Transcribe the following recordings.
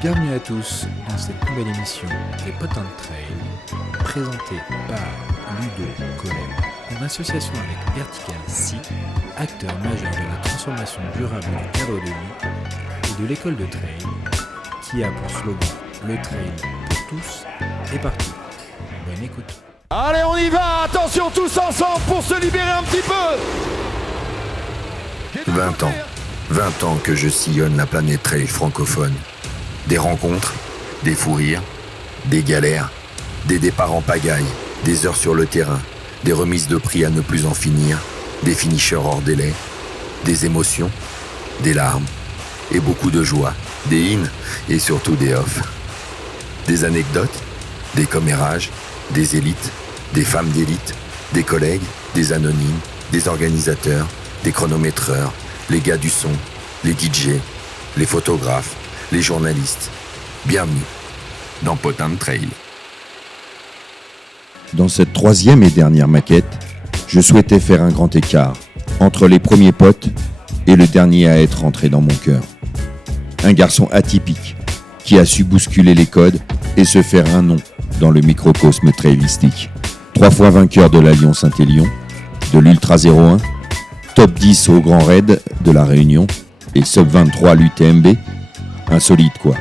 Bienvenue à tous dans cette nouvelle émission des Potins de Trail, présentée par Ludo Colem, en association avec Vertical Sea, acteur majeur de la transformation durable du cadre de vie et de l'école de trail, qui a pour slogan le trail pour tous et partout. Bonne écoute. Allez, on y va! Attention tous ensemble pour se libérer un petit peu! 20 ans que je sillonne la planète trail francophone. Des rencontres, des fous rires, des galères, des départs en pagaille, des heures sur le terrain, des remises de prix à ne plus en finir, des finishers hors délai, des émotions, des larmes et beaucoup de joie, des in et surtout des off. Des anecdotes, des commérages, des élites, des femmes d'élite, des collègues, des anonymes, des organisateurs, des chronométreurs, les gars du son, les DJ, les photographes, les journalistes. Bienvenue dans Potins de Trail. Dans cette troisième et dernière maquette, je souhaitais faire un grand écart entre les premiers potes et le dernier à être entré dans mon cœur. Un garçon atypique qui a su bousculer les codes et se faire un nom dans le microcosme trailistique. 3 fois vainqueur de l'Allion Saint-Élion, de l'Ultra 01, top 10 au Grand Raid de la Réunion et sub 23 à l'UTMB. Insolite quoi.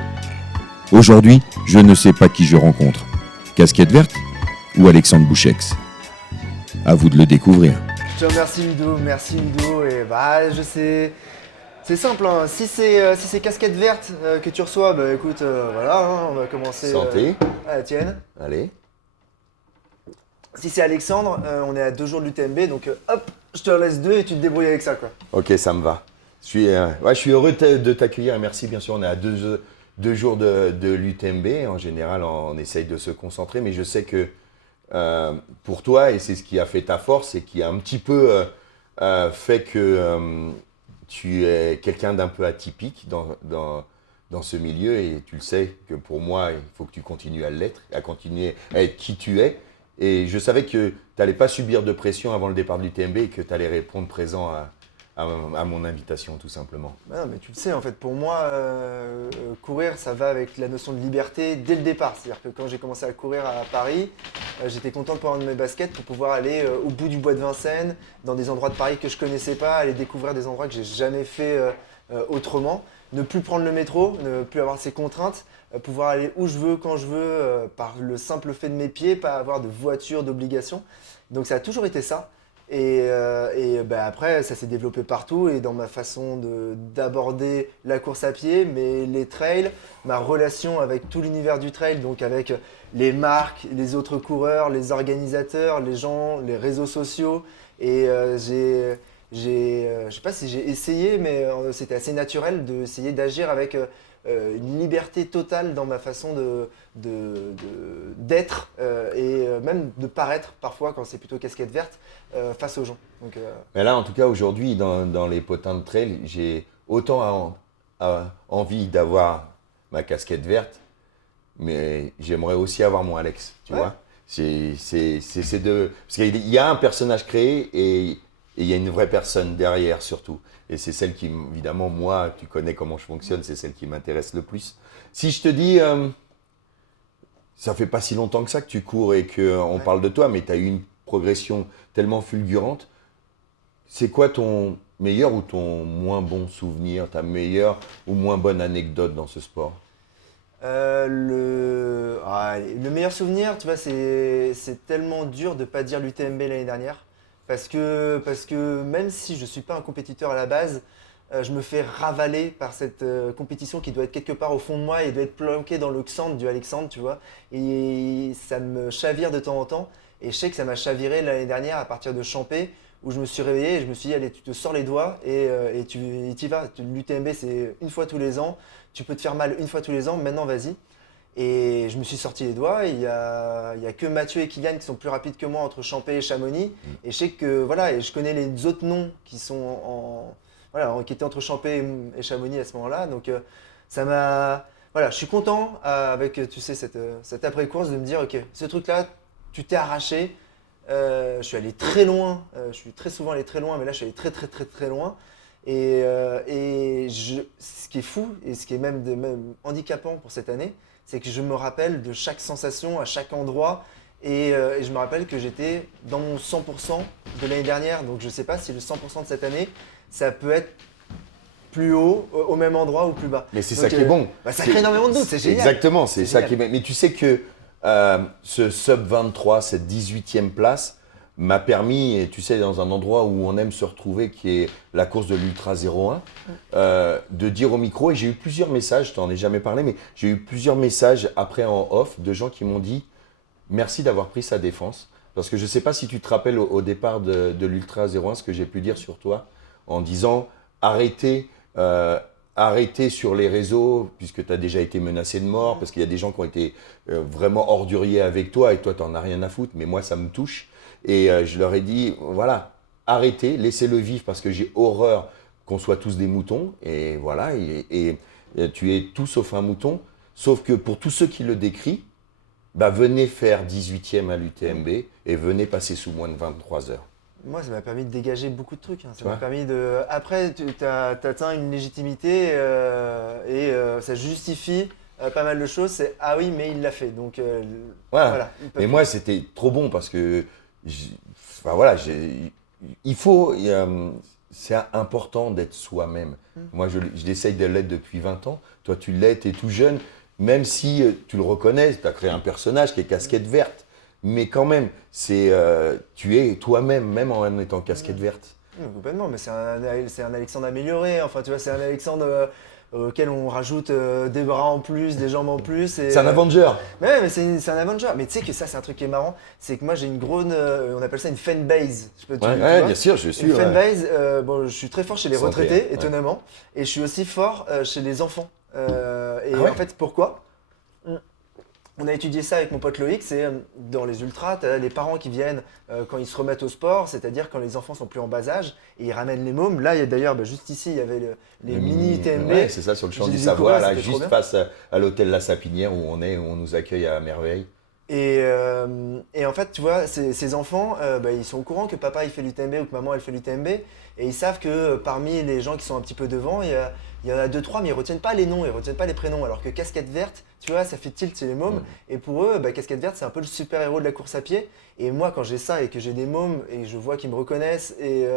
Aujourd'hui, je ne sais pas qui je rencontre. Casquette verte ou Alexandre Bouchex? À vous de le découvrir. Je te remercie Ludo, et je sais, c'est simple, hein. Si c'est casquette verte que tu reçois, écoute, on va commencer. Santé. À la tienne. Allez. Si c'est Alexandre, on est à 2 jours de l'UTMB, donc hop, je te laisse 2 et tu te débrouilles avec ça quoi. Ok, ça me va. Je suis heureux de t'accueillir et merci. Bien sûr, on est à 2 jours de l'UTMB. En général, on essaye de se concentrer, mais je sais que pour toi, et c'est ce qui a fait ta force et qui a un petit peu fait que tu es quelqu'un d'un peu atypique dans ce milieu, et tu le sais que pour moi, il faut que tu continues à l'être, à continuer à être qui tu es. Et je savais que tu n'allais pas subir de pression avant le départ de l'UTMB et que tu allais répondre présent à mon invitation, tout simplement. Non, mais tu le sais, en fait, pour moi, courir, ça va avec la notion de liberté dès le départ. C'est-à-dire que quand j'ai commencé à courir à Paris, j'étais content de prendre mes baskets pour pouvoir aller au bout du bois de Vincennes, dans des endroits de Paris que je connaissais pas, aller découvrir des endroits que j'ai jamais fait autrement. Ne plus prendre le métro, ne plus avoir ces contraintes, pouvoir aller où je veux, quand je veux, par le simple fait de mes pieds, pas avoir de voiture, d'obligation. Donc ça a toujours été ça. Et après, ça s'est développé partout et dans ma façon d'aborder la course à pied, mais les trails, ma relation avec tout l'univers du trail, donc avec les marques, les autres coureurs, les organisateurs, les gens, les réseaux sociaux. Et je sais pas si j'ai essayé, mais c'était assez naturel d'essayer d'agir avec une liberté totale dans ma façon d'être et même de paraître parfois quand c'est plutôt casquette verte face aux gens. Donc, Mais là, en tout cas, aujourd'hui, dans les potins de trail, j'ai autant envie d'avoir ma casquette verte, mais j'aimerais aussi avoir mon Alex, tu vois. C'est parce qu'il y a un personnage créé et il y a une vraie personne derrière surtout. Et c'est celle qui, évidemment, moi, tu connais comment je fonctionne, c'est celle qui m'intéresse le plus. Si je te dis, ça fait pas si longtemps que ça que tu cours et qu'on parle de toi, mais tu as eu une progression tellement fulgurante. C'est quoi ton meilleur ou ton moins bon souvenir, ta meilleure ou moins bonne anecdote dans ce sport? Le meilleur souvenir, tu vois, c'est tellement dur de ne pas dire l'UTMB l'année dernière. Parce que même si je ne suis pas un compétiteur à la base, je me fais ravaler par cette compétition qui doit être quelque part au fond de moi et doit être planquée dans le Xanth du Alexandre, tu vois. Et ça me chavire de temps en temps. Et je sais que ça m'a chaviré l'année dernière à partir de Champé, où je me suis réveillé et je me suis dit, allez, tu te sors les doigts et tu y vas. L'UTMB, c'est une fois tous les ans. Tu peux te faire mal une fois tous les ans, maintenant vas-y. Et je me suis sorti les doigts. Il y a que Mathieu et Kylian qui sont plus rapides que moi entre Champé et Chamonix. Et je sais que, voilà, et je connais les autres noms qui sont qui étaient entre Champé et Chamonix à ce moment-là. Donc ça m'a. Voilà, je suis content avec, tu sais, cette après-course de me dire, ok, ce truc-là, tu t'es arraché. Je suis allé très loin. Je suis très souvent allé très loin, mais là, je suis allé très, très, très, très loin. Ce qui est fou et ce qui est même handicapant pour cette année, c'est que je me rappelle de chaque sensation à chaque endroit et je me rappelle que j'étais dans mon 100% de l'année dernière. Donc je ne sais pas si le 100% de cette année, ça peut être plus haut, au même endroit ou plus bas. Mais c'est ça qui est bon. Ça crée énormément de doutes, c'est génial. Exactement, c'est ça génial. qui est bon. Mais tu sais que ce sub 23, cette 18e place, m'a permis, et tu sais, dans un endroit où on aime se retrouver, qui est la course de l'Ultra 01, de dire au micro, et j'ai eu plusieurs messages, je t'en ai jamais parlé, mais j'ai eu plusieurs messages après en off de gens qui m'ont dit merci d'avoir pris sa défense. Parce que je ne sais pas si tu te rappelles au départ de l'Ultra 01, ce que j'ai pu dire sur toi, en disant arrêtez sur les réseaux, puisque tu as déjà été menacé de mort, parce qu'il y a des gens qui ont été vraiment orduriers avec toi, et toi, tu n'en as rien à foutre, mais moi, ça me touche. Et je leur ai dit, voilà, arrêtez, laissez-le vivre, parce que j'ai horreur qu'on soit tous des moutons, et voilà, et tu es tout sauf un mouton, sauf que pour tous ceux qui le décrient, bah, venez faire 18e à l'UTMB, et venez passer sous moins de 23 heures. Moi, ça m'a permis de dégager beaucoup de trucs. Ça m'a permis de. Après, tu as atteint une légitimité et ça justifie pas mal de choses. C'est ah oui, mais il l'a fait. Donc voilà. Mais moi, c'était trop bon parce que voilà, il faut. C'est important d'être soi-même. Moi, j'essaye de l'être depuis 20 ans. Toi, tu l'es, tu es tout jeune. Même si tu le reconnais, tu as créé un personnage qui est casquette verte. Mais quand même, tu es toi-même, même en étant casquette verte. Complètement, mais c'est un Alexandre amélioré. Enfin, tu vois, c'est un Alexandre auquel on rajoute des bras en plus, des jambes en plus. C'est un Avenger. Mais c'est un Avenger. Mais tu sais que ça, c'est un truc qui est marrant. C'est que moi, j'ai une grosse, on appelle ça une fanbase. Bien sûr, je suis. Une fanbase, je suis très fort chez les Centré, retraités, étonnamment. Et je suis aussi fort chez les enfants. En fait, pourquoi ? On a étudié ça avec mon pote Loïc, c'est dans les ultras, tu as les parents qui viennent quand ils se remettent au sport, c'est-à-dire quand les enfants sont plus en bas âge, et ils ramènent les mômes. Là, il y a d'ailleurs, juste ici, il y avait les mini UTMB. Ouais, c'est ça, sur le champ du Savoie, là, juste face à l'hôtel La Sapinière où on nous accueille à merveille. Et en fait, tu vois, ces enfants, ils sont au courant que papa il fait l'UTMB ou que maman elle fait l'UTMB, et ils savent que parmi les gens qui sont un petit peu devant, il y en a 2-3, mais ils retiennent pas les noms, ils retiennent pas les prénoms. Alors que casquette verte, tu vois, ça fait tilt chez les mômes. Et pour eux, casquette verte, c'est un peu le super-héros de la course à pied. Et moi, quand j'ai ça et que j'ai des mômes et je vois qu'ils me reconnaissent et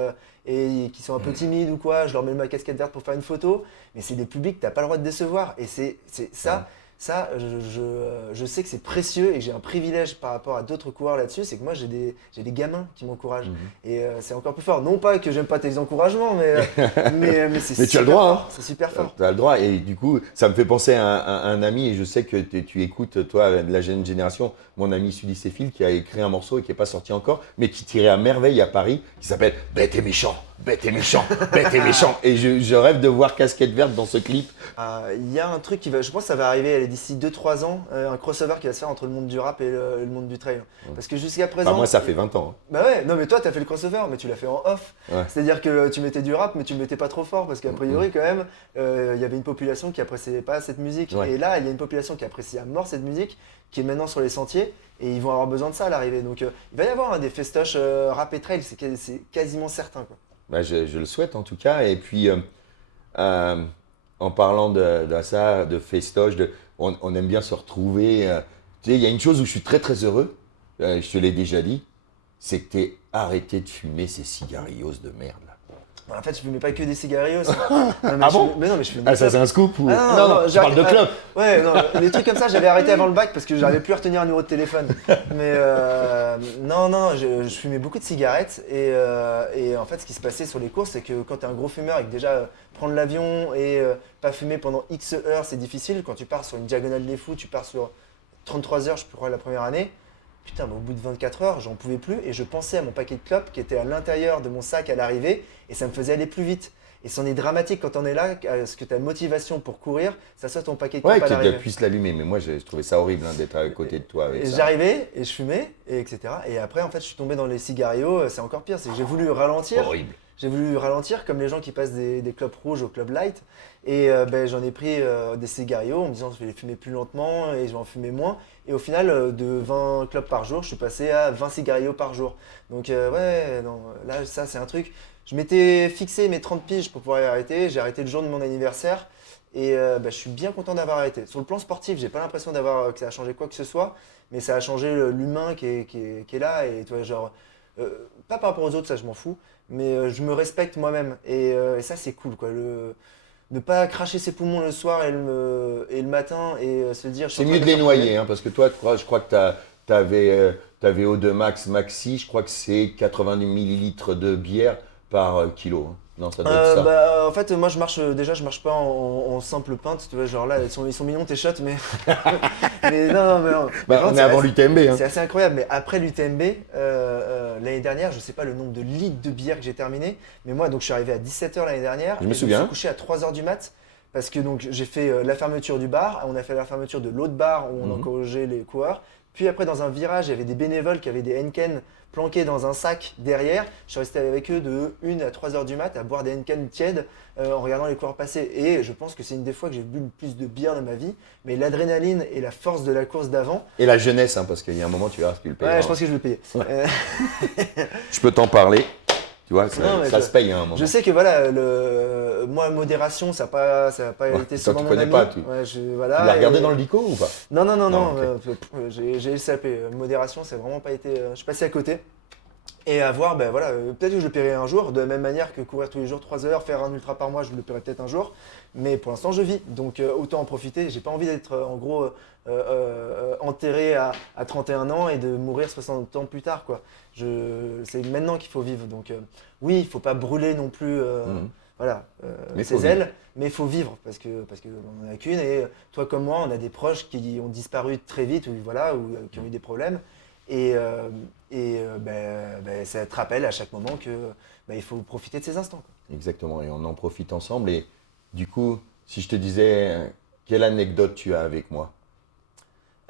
qui sont un peu timides ou quoi, je leur mets ma casquette verte pour faire une photo. Mais c'est des publics que tu n'as pas le droit de décevoir. Et c'est ça. Ça, je sais que c'est précieux et que j'ai un privilège par rapport à d'autres coureurs là-dessus, c'est que moi j'ai des gamins qui m'encouragent. Et c'est encore plus fort. Non pas que j'aime pas tes encouragements, mais c'est mais tu as le droit, hein. C'est super fort. Tu as le droit et du coup, ça me fait penser à un ami et je sais que tu écoutes, toi, de la jeune génération, mon ami Sully Seyfil qui a écrit un morceau et qui n'est pas sorti encore, mais qui tirait à merveille à Paris, qui s'appelle « Bête et méchant, bête et méchant, bête et méchant ». Et je rêve de voir Casquette Verte dans ce clip. Il y a un truc qui va, je pense que ça va arriver d'ici 2-3 ans, un crossover qui va se faire entre le monde du rap et le monde du trail. Parce que jusqu'à présent… moi ça fait 20 ans. Bah ouais, non mais toi t'as fait le crossover, mais tu l'as fait en off. Ouais. C'est-à-dire que tu mettais du rap, mais tu le mettais pas trop fort, parce qu'a priori quand même, il y avait une population qui appréciait pas cette musique. Ouais. Et là, il y a une population qui apprécie à mort cette musique, qui est maintenant sur les sentiers, et ils vont avoir besoin de ça à l'arrivée. Donc il va y avoir des festoches rap et trail, c'est quasiment certain, quoi. Bah, je le souhaite en tout cas. Et puis, en parlant de ça, de festoche, on aime bien se retrouver. Tu sais, il y a une chose où je suis très très heureux, je te l'ai déjà dit, c'est que tu es arrêté de fumer ces cigarillos de merde. Là. En fait, je fumais pas que des cigarillos. Mais non, mais je fumais Ah, ça c'est un scoop ou... Non, je parle de clope. Ouais, non, des trucs comme ça, j'avais arrêté avant le bac parce que j'arrivais plus à retenir un numéro de téléphone. Mais non, je fumais beaucoup de cigarettes et en fait, ce qui se passait sur les courses, c'est que quand tu es un gros fumeur et que déjà prendre l'avion et pas fumer pendant X heures, c'est difficile. Quand tu pars sur une diagonale des fous, tu pars sur 33 heures, je crois, la première année. Putain, mais au bout de 24 heures, j'en pouvais plus et je pensais à mon paquet de clopes qui était à l'intérieur de mon sac à l'arrivée et ça me faisait aller plus vite. Et c'en est dramatique quand on est là, parce que ta motivation pour courir, ça soit ton paquet de clopes à l'arrivée. Ouais, que tu puisses l'allumer, mais moi je trouvais ça horrible d'être à côté de toi avec ça. J'arrivais et je fumais, etc. Et après, en fait, je suis tombé dans les cigarillos, c'est encore pire, c'est que j'ai voulu ralentir. Horrible. J'ai voulu ralentir comme les gens qui passent des clopes rouges au club light. Et j'en ai pris des cigarillos en me disant je vais les fumer plus lentement et je vais en fumer moins. Et au final, de 20 clopes par jour, je suis passé à 20 cigarillos par jour. Donc là, ça c'est un truc. je m'étais fixé mes 30 piges pour pouvoir y arrêter. J'ai arrêté le jour de mon anniversaire. Et je suis bien content d'avoir arrêté. Sur le plan sportif, j'ai pas l'impression que ça a changé quoi que ce soit, mais ça a changé l'humain qui est là. Et toi, genre, pas par rapport aux autres, ça je m'en fous, mais je me respecte moi-même. Et ça, c'est cool, quoi. Ne pas cracher ses poumons le soir et le matin et se dire. C'est mieux de les noyer, hein, parce que toi, je crois que tu avais O2 Max Maxi, je crois que c'est 90 millilitres de bière par kilo. Hein. Non, ça doit être ça. En fait, moi je marche pas en simple pinte, tu vois, genre là, ils sont mignons tes shots, mais. mais non. On est avant l'UTMB. Hein. C'est assez incroyable, mais après l'UTMB, l'année dernière, je sais pas le nombre de litres de bière que j'ai terminé, mais moi donc je suis arrivé à 17h l'année dernière. Je me souviens. Je me suis couché à 3h du mat, parce que donc j'ai fait la fermeture du bar, on a fait la fermeture de l'autre bar où on encourageait les coureurs. Puis après, dans un virage, il y avait des bénévoles qui avaient des Henken planqués dans un sac derrière. Je suis resté avec eux de 1 à 3 heures du mat à boire des Henken tièdes en regardant les coureurs passer. Et je pense que c'est une des fois que j'ai bu le plus de bière de ma vie. Mais l'adrénaline et la force de la course d'avant. Et la jeunesse, hein, parce qu'il y a un moment, tu verras ce que tu le payes. Ouais, je pense que je vais le payer. Ouais. Je peux t'en parler. Tu vois, ça se paye à un moment. Je sais que voilà, moi, modération, ça n'a pas été souvent mon ami. Toi, tu connais pas, tu l'as regardé dans le dico ou pas? Non, okay. J'ai sapé. Modération, ça n'a vraiment pas été. Je suis passé à côté. Et à voir, peut-être que je le paierai un jour, de la même manière que courir tous les jours 3 heures, faire un ultra par mois, je le paierai peut-être un jour. Mais pour l'instant, je vis. Donc autant en profiter. J'ai pas envie d'être en gros enterré à 31 ans et de mourir 60 ans plus tard, quoi. C'est maintenant qu'il faut vivre. Donc oui, il ne faut pas brûler non plus ses ailes, mais il faut vivre parce qu'on n'en a qu'une. Et toi comme moi, on a des proches qui ont disparu très vite ou qui ont eu des problèmes. Et ça te rappelle à chaque moment qu'il faut profiter de ces instants, quoi. Exactement, et on en profite ensemble. Et du coup, si je te disais, quelle anecdote tu as avec moi?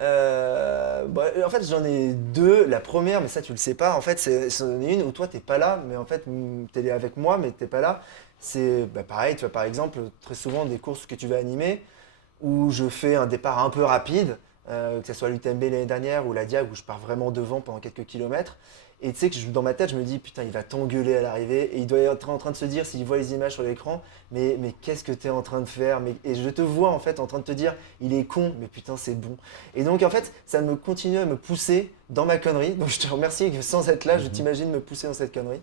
En fait, j'en ai deux. La première, mais ça tu le sais pas, en fait, c'en est une où toi t'es pas là, mais en fait t'es avec moi, mais t'es pas là. C'est pareil, tu vois, par exemple, très souvent des courses que tu vas animer où je fais un départ un peu rapide, que ce soit l'UTMB l'année dernière ou la Diag où je pars vraiment devant pendant quelques kilomètres. Et tu sais que dans ma tête, je me dis, putain, il va t'engueuler à l'arrivée. Et il doit être en train de se dire, s'il voit les images sur l'écran, mais qu'est-ce que tu es en train de faire? Et je te vois en fait en train de te dire, il est con, mais putain, c'est bon. Et donc en fait, ça me continue à me pousser dans ma connerie. Donc je te remercie que sans être là, je t'imagine me pousser dans cette connerie.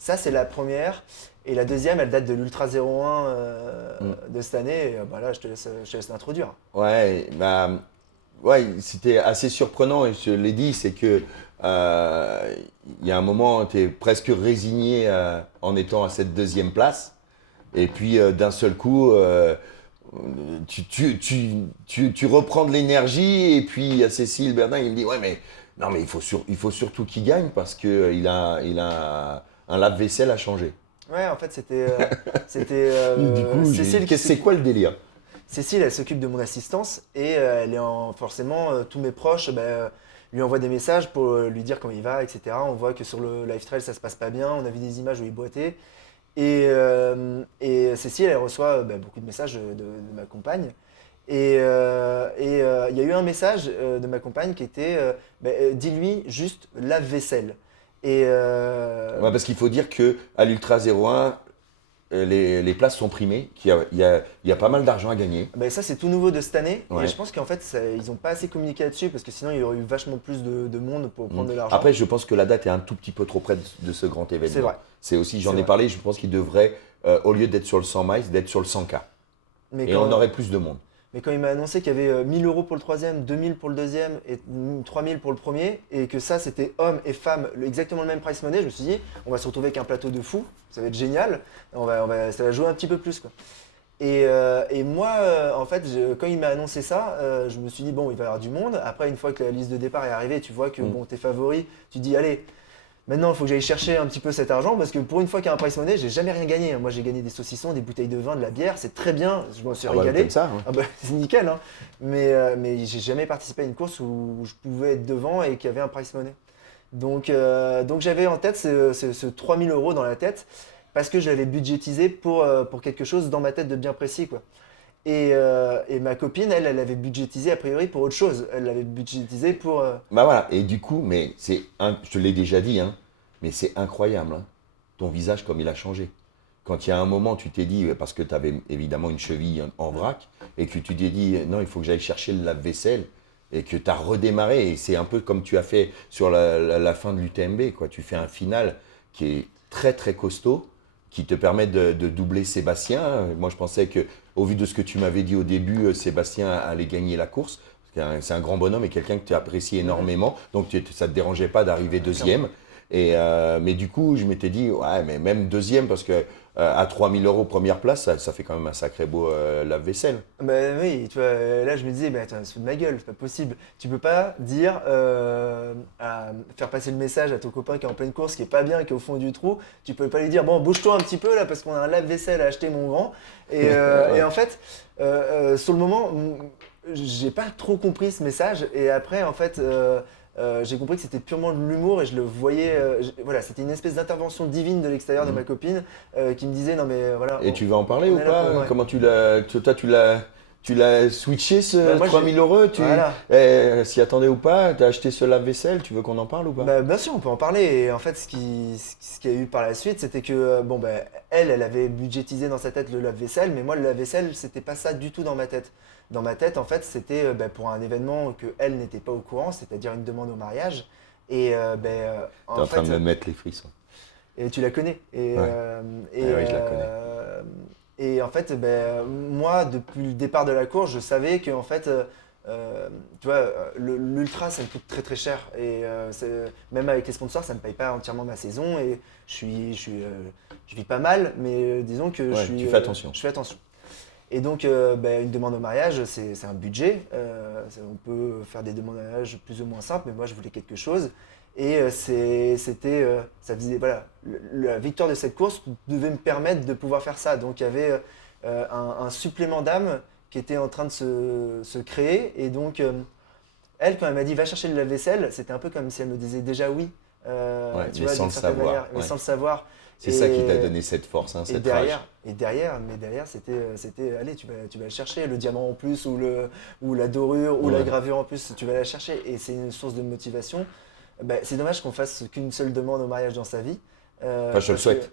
Ça, c'est la première. Et la deuxième, elle date de l'Ultra 01 de cette année. Et là, je te laisse l'introduire. Ouais, c'était assez surprenant, et je l'ai dit, c'est que il y a un moment, tu es presque résigné en étant à cette deuxième place. Et puis d'un seul coup, tu reprends de l'énergie. Et puis il y a Cécile Berdin, il me dit, ouais, mais non, mais il faut surtout qu'il gagne parce qu'il a un lave-vaisselle à changer. Ouais, en fait, c'était du coup, Cécile. C'est quoi le délire? Cécile, elle s'occupe de mon assistance et elle est forcément, tous mes proches lui envoient des messages pour lui dire comment il va, etc. On voit que sur le live trail, ça se passe pas bien. On a vu des images où il boitait. Et Cécile, elle reçoit beaucoup de messages de ma compagne. Et il y a eu un message de ma compagne qui était dis-lui juste lave-vaisselle. Ouais, parce qu'il faut dire qu'à l'Ultra 01, les places sont primées, qu'il y a pas mal d'argent à gagner. Ça, c'est tout nouveau de cette année. Ouais. Et je pense qu'en fait, ils n'ont pas assez communiqué là-dessus parce que sinon, il y aurait eu vachement plus de monde pour prendre de l'argent. Après, je pense que la date est un tout petit peu trop près de ce grand événement. C'est vrai. C'est aussi, j'en ai parlé, je pense qu'il devrait, au lieu d'être sur le 100 miles, d'être sur le 100K. Et on aurait plus de monde. Mais quand il m'a annoncé qu'il y avait 1 000 € pour le troisième, 2 000 pour le deuxième et 3 000 pour le premier, et que ça c'était hommes et femmes, exactement le même price money, je me suis dit, on va se retrouver avec un plateau de fou, ça va être génial, ça va jouer un petit peu plus, quoi. Et moi, en fait, quand il m'a annoncé ça, je me suis dit, bon, il va y avoir du monde. Après, une fois que la liste de départ est arrivée, tu vois que tes favoris, tu dis, allez, maintenant, il faut que j'aille chercher un petit peu cet argent parce que pour une fois qu'il y a un price money, j'ai jamais rien gagné. Moi, j'ai gagné des saucissons, des bouteilles de vin, de la bière, c'est très bien, je m'en suis régalé. Comme ça, ouais. C'est nickel, hein. Mais j'ai jamais participé à une course où je pouvais être devant et qu'il y avait un price money. Donc j'avais en tête ce 3 000 € dans la tête parce que je l'avais budgétisé pour quelque chose dans ma tête de bien précis, quoi. Et ma copine, elle avait budgétisé a priori pour autre chose. Elle l'avait budgétisé pour… Voilà, et du coup, je te l'ai déjà dit, hein, mais c'est incroyable. Hein. ton visage comme il a changé. Quand il y a un moment, tu t'es dit, parce que tu avais évidemment une cheville en vrac, et que tu t'es dit, non, il faut que j'aille chercher le lave-vaisselle, et que tu as redémarré, et c'est un peu comme tu as fait sur la fin de l'UTMB, quoi. Tu fais un final qui est très très costaud, qui te permet de doubler Sébastien. Moi, je pensais que, au vu de ce que tu m'avais dit au début, Sébastien allait gagner la course. C'est un grand bonhomme et quelqu'un que tu apprécies énormément, donc ça ne te dérangeait pas d'arriver deuxième. Mais du coup, je m'étais dit, ouais, mais même deuxième, parce que à 3 000 € première place, ça fait quand même un sacré beau lave-vaisselle. Bah oui, tu vois, là je me disais, attends, c'est de ma gueule, c'est pas possible. Tu peux pas dire, faire passer le message à ton copain qui est en pleine course, qui est pas bien, qui est au fond du trou, tu peux pas lui dire, bon, bouge-toi un petit peu là, parce qu'on a un lave-vaisselle à acheter, mon grand. Et, et en fait, sur le moment, j'ai pas trop compris ce message, et après, en fait, j'ai compris que c'était purement de l'humour et je le voyais. Voilà, c'était une espèce d'intervention divine de l'extérieur de ma copine qui me disait non mais voilà. Et tu vas en parler ou est là pas? pour- ouais. Comment tu l'as switché ce moi, 3 000 €? Voilà. S'y attendais ou pas? Tu as acheté ce lave-vaisselle? Tu veux qu'on en parle ou pas? Bah, bien sûr, on peut en parler. Et en fait, ce qu'il y a eu par la suite, c'était que elle avait budgétisé dans sa tête le lave-vaisselle, mais moi, le lave-vaisselle, c'était pas ça du tout dans ma tête. Dans ma tête, en fait, c'était pour un événement que elle n'était pas au courant, c'est-à-dire une demande au mariage. Et T'es en train de me mettre les frissons. Et tu la connais. Et, Ouais. Oui, je la connais. Et en fait, moi, depuis le départ de la course, je savais que en fait, tu vois, l'ultra, ça me coûte très très cher. Et même avec les sponsors, ça ne me paye pas entièrement ma saison. Et je vis pas mal, mais disons que Ouais, tu fais attention. Je fais attention. Et donc, une demande au mariage, c'est un budget. On peut faire des demandes au mariage plus ou moins simples, mais moi, je voulais quelque chose. Et ça faisait, voilà, la victoire de cette course devait me permettre de pouvoir faire ça. Donc, il y avait un supplément d'âme qui était en train de se créer. Et donc, elle, quand elle m'a dit va chercher le lave-vaisselle, c'était un peu comme si elle me disait déjà oui. Ouais, tu mais vois, sans d'une le certaine savoir, manière, mais ouais. sans le savoir. C'est ça qui t'a donné cette force, hein, cette rage. Et derrière, c'était, allez, tu vas le chercher, le diamant en plus, ou la dorure, ou la Ouais. gravure en plus, tu vas la chercher. Et c'est une source de motivation. C'est dommage qu'on fasse qu'une seule demande au mariage dans sa vie. Enfin, je te le souhaite.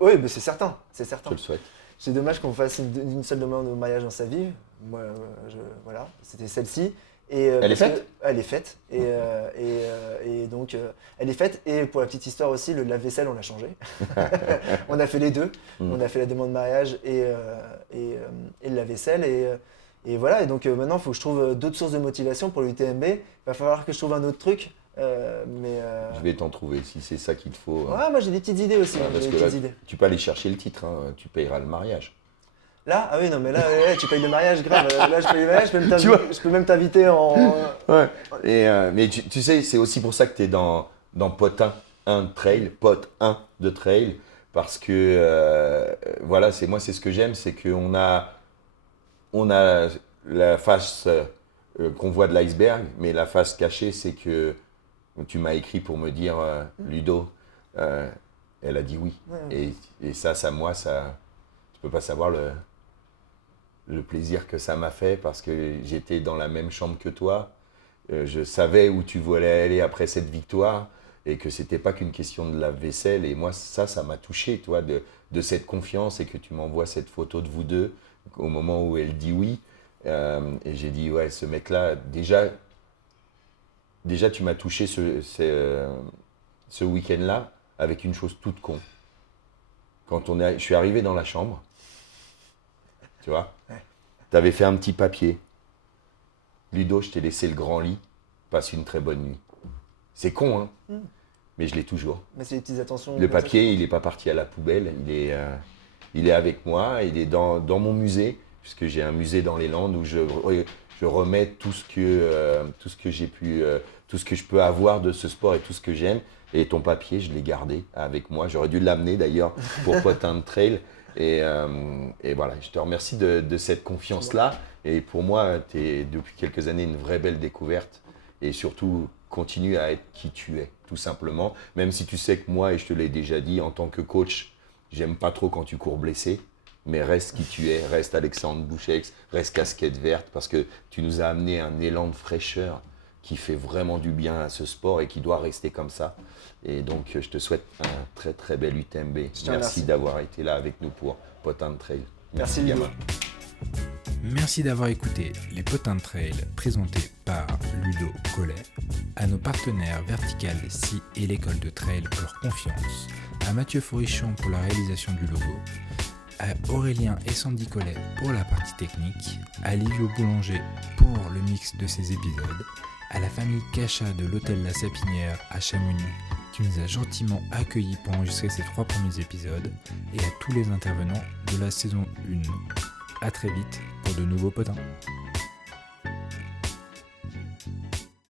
Oui, mais c'est certain, c'est certain. Je te le souhaite. C'est dommage qu'on fasse une seule demande au mariage dans sa vie. Moi, voilà, c'était celle-ci. Et, Elle est parce faite que- Elle est faite. Et donc, elle est faite. Et pour la petite histoire aussi, le lave-vaisselle, on l'a changé. On a fait les deux. On a fait la demande de mariage et le lave-vaisselle. Et voilà. Et donc maintenant, il faut que je trouve d'autres sources de motivation pour l'UTMB. Il va falloir que je trouve un autre truc. Je vais t'en trouver si c'est ça qu'il te faut. Ouais, moi j'ai des petites idées aussi. Ouais, J'ai parce des que là, petites idées. tu peux aller chercher le titre, hein, tu payeras le mariage. Là, ah oui, non, mais là, tu payes le mariage, grave. Là, je paye le mariage, Tu vois. je peux même t'inviter en. Ouais. Mais tu sais, c'est aussi pour ça que tu es dans Pot 1 de trail, Pot 1 de trail, parce que voilà, c'est ce que j'aime, c'est qu'on a la face qu'on voit de l'iceberg, mais la face cachée, c'est que tu m'as écrit pour me dire, Ludo, elle a dit oui. Ouais. Et ça, tu peux pas savoir le plaisir que ça m'a fait parce que j'étais dans la même chambre que toi. Je savais où tu voulais aller après cette victoire et que c'était pas qu'une question de lave-vaisselle. Et moi, ça m'a touché, toi, de cette confiance et que tu m'envoies cette photo de vous deux au moment où elle dit oui. Et j'ai dit, ouais, ce mec-là, déjà tu m'as touché ce week-end-là avec une chose toute con. Quand je suis arrivé dans la chambre, tu vois, tu avais fait un petit papier. Ludo, je t'ai laissé le grand lit. Passe une très bonne nuit. C'est con, hein, mais je l'ai toujours. Mais c'est des petites attentions. Le comme ça. papier, il n'est pas parti à la poubelle. Il est avec moi. Il est dans mon musée, puisque j'ai un musée dans les Landes où je remets tout ce que j'ai pu, tout ce que je peux avoir de ce sport et tout ce que j'aime. Et ton papier, je l'ai gardé avec moi. J'aurais dû l'amener d'ailleurs pour Potin de Trail. Et voilà, je te remercie de cette confiance-là. Et pour moi, tu es depuis quelques années une vraie belle découverte. Et surtout, continue à être qui tu es, tout simplement. Même si tu sais que moi, et je te l'ai déjà dit, en tant que coach, j'aime pas trop quand tu cours blessé. Mais reste qui tu es, reste Alexandre Bouchex, reste casquette verte, parce que tu nous as amené un élan de fraîcheur qui fait vraiment du bien à ce sport et qui doit rester comme ça. Et donc, je te souhaite un très très bel UTMB. Merci d'avoir été là avec nous pour Potin de Trail. Merci Ludo. gamin. Merci d'avoir écouté les Potins de Trail présentés par Ludo Collet, à nos partenaires Vertical Sea et l'école de trail pour leur confiance, à Mathieu Forichon pour la réalisation du logo, à Aurélien et Sandy Collet pour la partie technique, à Livio Boulanger pour le mix de ces épisodes, à la famille Cacha de l'hôtel La Sapinière à Chamonix qui nous a gentiment accueillis pour enregistrer ces 3 premiers épisodes, et à tous les intervenants de la saison 1. A très vite pour de nouveaux potins.